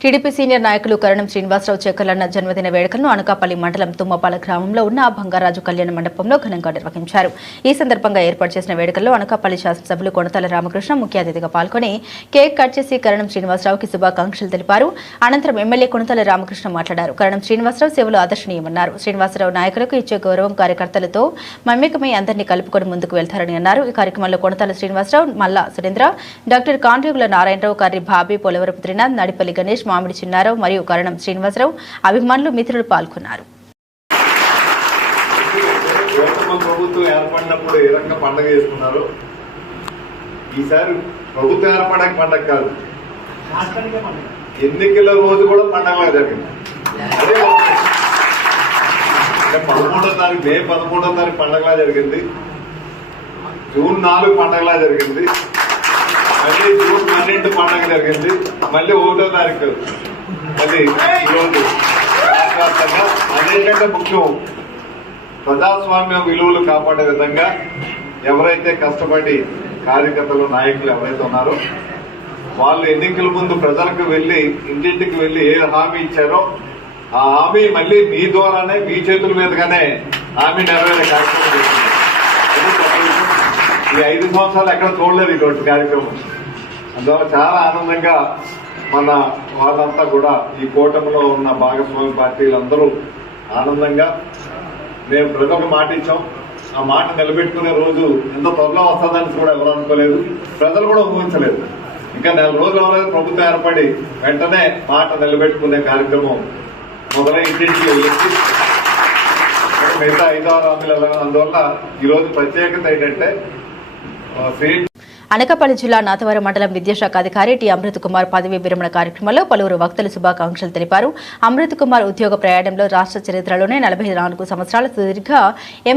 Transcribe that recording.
TDP senior నాయకులు కరణం శ్రీనివాసరావు చేకలన్న జన్మదిన వేడుకలను అనకాపల్లి మండలం తుమ్మపాల గ్రామంలో ఉన్న బంగారాజు కళ్యాణ మండపంలో ఘనంగా నిర్వహించారు. ఈ సందర్భంగా ఏర్పాటు చేసిన వేడుకల్లో అనకాపల్లి శాసనసభ్యులు కొనతల రామకృష్ణ ముఖ్య అతిథిగా పాల్గొని కేక్ కట్ చేసి కరణం శ్రీనివాసరావుకి శుభాకాంక్షలు తెలిపారు. అనంతరం ఎమ్మెల్యే కొనతల రామకృష్ణ మాట్లాడారు. కరణం శ్రీనివాసరావు సేవలు ఆదర్శనీయమన్నారు. శ్రీనివాసరావు నాయకులకు ఇచ్చే గౌరవం కార్యకర్తలతో మమ్మికమై అందరినీ కలుపుకొని ముందుకు వెళ్తారని అన్నారు. ఈ కార్యక్రమంలో కొనతల శ్రీనివాసరావు మల్లా సురేంద్ర డాక్టర్ కాంట్రిగుల నారాయణరావు కర్రి బాబీ పోలవరపు త్రినాథ్ నడిపల్లి గణేష్ మామిడి చిన్నారావు మరియు కరణం శ్రీనివాసరావు అభిమానులు మిత్రులు పాల్గొన్నారు. ప్రభుత్వం ఏర్పడినప్పుడు ఏ రకంగా పండగ ఈసారి ప్రభుత్వం ఏర్పడక పండగ కాదు. ఎన్నికల రోజు కూడా పండగలా జరిగింది. అదే పదమూడో తారీఖు మే పదమూడో తారీఖు పండగలా జరిగింది. జూన్ నాలుగు పండగలా జరిగింది. మళ్ళీ పన్నెండు పండుగ జరిగింది. మళ్ళీ ఒకటో తారీఖు. మళ్ళీ ఈరోజు రాష్ట్రవ్యాప్తంగా ముఖ్యం. ప్రజాస్వామ్య విలువలు కాపాడే విధంగా ఎవరైతే కష్టపడి కార్యకర్తలు నాయకులు ఎవరైతే ఉన్నారో వాళ్ళు ఎన్నికల ముందు ప్రజలకు వెళ్ళి ఇంటింటికి వెళ్ళి ఏ హామీ ఇచ్చారో ఆ హామీ మళ్ళీ మీ ద్వారానే మీ చేతుల మీదుగానే హామీ నెరవేరే కార్యక్రమం చేస్తున్నారు ఈ ఐదు సంవత్సరాలు ఎక్కడ చూడలేదు ఇటువంటి కార్యక్రమం. అందువల్ల చాలా ఆనందంగా మన వాళ్ళంతా కూడా ఈ కూటమిలో ఉన్న భాగస్వామి పార్టీలందరూ ఆనందంగా మేము ప్రజలకు మాట ఇచ్చాం. ఆ మాట నిలబెట్టుకునే రోజు ఎంత త్వరలో వస్తుందని కూడా ఎవరు అనుకోలేదు. ప్రజలు కూడా ఊహించలేదు. ఇంకా నెల రోజులు ప్రభుత్వం ఏర్పడి వెంటనే మాట నిలబెట్టుకునే కార్యక్రమం మొదలై ఇంటింటికి వెళ్ళి మిగతా ఐదు ఆరు హామీలు అందువల్ల ఈరోజు ప్రత్యేకత ఏంటంటే సీట్ అనకాపల్లి జిల్లా నాతవరం మండలం విద్యాశాఖ అధికారి టి. అమృత్ కుమార్ పదవీ విరమణ కార్యక్రమంలో పలువురు వక్తలు శుభాకాంక్షలు తెలిపారు. అమృత్ కుమార్ ఉద్యోగ ప్రయాణంలో రాష్ట్ర చరిత్రలోనే నలభై నాలుగు సంవత్సరాల సుదీర్ఘ ఎం.